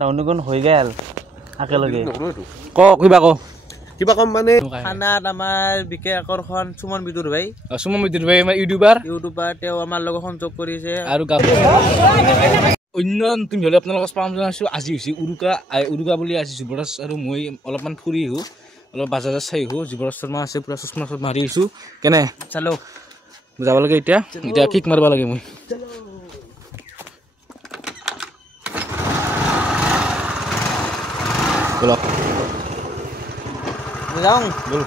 ডাউনগুণ হৈ গেল একেলগে কিবা কম মানে খানাত আমাৰ বিশেষ আকৰ্ষণ সুমন বিদুৰ ভাই আমাৰ ইউটিউবাৰ তেওঁ আমাৰ লগত সংযোগ কৰিছে আৰু অন্য তুমি হলে আপোনালোকক পাম জনাইছো আজি হৈছে উৰুকা বুলি আজি যুৱৰাজ আৰু মই অলপমান ফুৰি আহো অলপ বাজাৰ চাই আহো যুৱৰাজ শৰ্মা আছে পুৰা চশমা মাৰি আহিছো কেনে চালো যাব লাগে এতিয়া কিক মাৰিব লাগে মই বল যাওঁ বল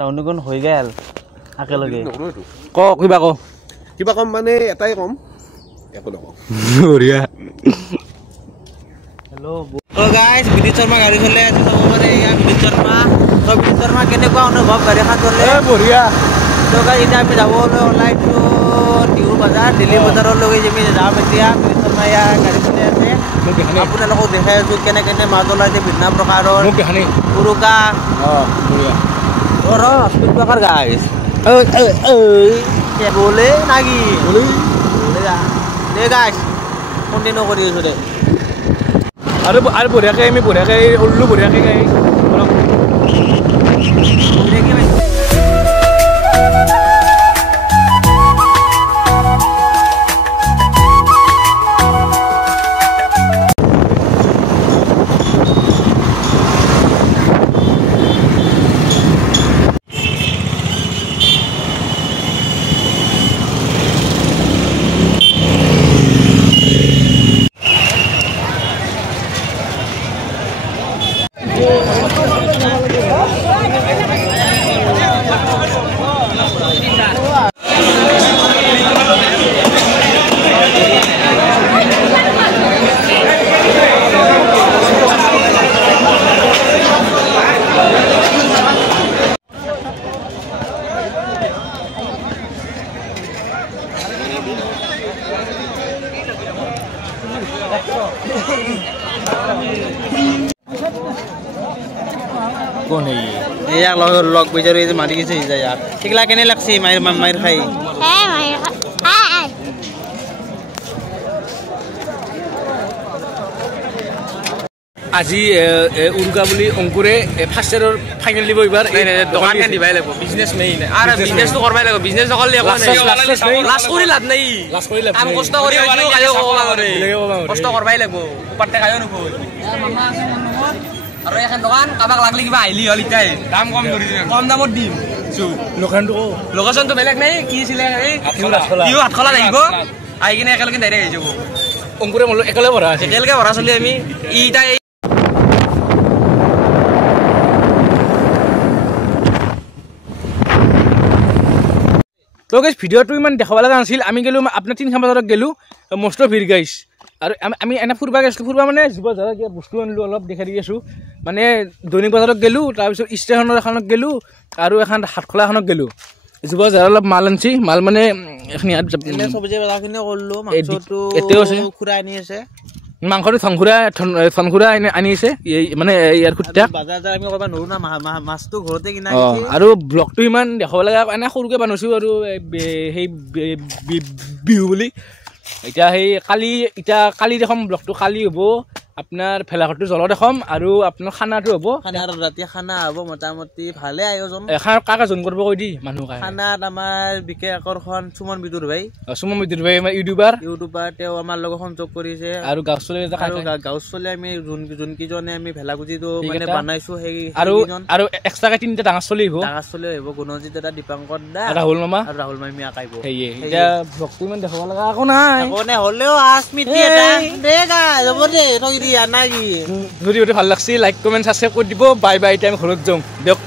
ডাউনগুণ হৈ গেল একেলগে কিবা কম মানে এটাই কম একো নকওঁ বঢ়িয়া হেল্ল' গাইজ বিদ্যুৎ শৰ্মা গাড়ী চলাই আছে চাব পাৰে এয়া বিদ্যুৎ শৰ্মা কেনেকুৱা অনুভৱ গাড়ীখন চলে বঢ়িয়া তো গাইজ এতিয়া আমি যাবলৈ ওলাইছো টিহু বজাৰ দিল্লী বজাৰলৈ আমি যাম এতিয়া বিদ্যুৎ শৰ্মা ইয়াৰ গাড়ী চলাই আছে আপোনালোকক দেখাই আছো কেনে মাছ ওলাইছে বিভিন্ন প্ৰকাৰৰ উৰুকা গাইজ বলে নাকি দে গাইজ কণ্টিনিউ কৰি আছো দে আৰু বঢ়িয়াকে আমি ওল্লো বঢ়িয়াকে গাই কোন ইয়াক লগ বিচাৰি মাৰি গৈছে ইয়াক সেইগিলা কেনে লাগছে মাইৰ খাই আজি উৰুকা বুলি অংকুৰে ফাৰ্ষ্ট ইয়াৰৰ ফাইনেল দিব এইবাৰ দোকান খান দিবাই লাগিব বিজনেছ মেইন আৰু বিজনেছটো কৰবাই লাগিব বিজনেছ নকৰলে লাষ্ট কৰি লাভ নাই কাম কষ্ট কৰি আছো কাইও কষ্ট কৰবাই লাগিব উপাৰতে কাইও নকয় আৰু এখন দোকান কাবাক লাগলি কিবা আইলি হল ইটাই দাম কম কৰি দিম কম দামত দিম লোকেশনটো বেলেগ নাই কি ছিলে এই কিও হাতখলা আহিব আহি কিনে একেলগে ডাইৰেক্ট আহি যাব অংকুৰে মল একেলগে ভৰা চলি আমি ইটা তো গাইজ ভিডিঅ'টো ইমান দেখাব লগা নাছিল আমি গেলো আপোনাৰ 3 বজাত গেলো মষ্ট ভিৰ গাইজ আৰু আমি এনে ফুৰবা গৈছিলোঁ মানে বজাৰত কিবা বস্তু আনিলোঁ অলপ দেখাই দি আছোঁ মানে দৈনিক বজাৰত গেলোঁ তাৰপিছত ষ্টেচনৰ এখনত গেলোঁ আৰু এখন হাতখলা এখনত গেলোঁ বজাৰ অলপ মাল আনছি মাল মানে এইখিনি চব্জি বজাৰখিনি কৰিলোঁ এতিয়াও আছে খুৰা আনি আছে মাংসটো থনখুৰা আনি আছে মানে ইয়াৰ খুটা আমি ক'ব নোৱাৰোঁ না মাছটো ঘৰতে কিনা আৰু ব্লগটো ইমান দেখাব লগা এনে সৰুকৈ বনাইছোঁ আৰু সেই বিহু বুলি এতিয়া কালি দেখাম ব্লগটো কালি হ'ব আপোনাৰ ভেলাঘৰটো জ্বলত দেখাম আৰু আপোনাৰ খানাটো হ'ব ৰাতি খানা হ'ব মোটামুটি ভালে আয়োজন কাক আয়োজন কৰিব কৈ দি মানুহ খানাত আমাৰ বিশেষ আকৰ্ষণ সুমন বিদুৰ ভাই আমাৰ ইউটিউবাৰ তেওঁ আমাৰ লগত সংযোগ কৰিছে আৰু গাঁও চলি আমি যোনকেইজনে আমি ভেলাগুজিটো মানে বনাইছো সেই আৰু এক্সট্ৰাকে 3টা ডাঙৰ চলি আহিব গুণজিত দাদা দীপাংকৰ দা ৰাহুল মামা আকাইব এতিয়া ব্লগটো ইমান দেখাব লগা একো নাই হ'লেও স্মৃতি এটা দে গা যাব দে থৈ দিয়া নাই যদি ভাল লাগছে লাইক কমেণ্ট ছাবস্ক্ৰাইব কৰি দিব বাই বাই এতিয়া আমি ঘৰত যাওঁ দিয়ক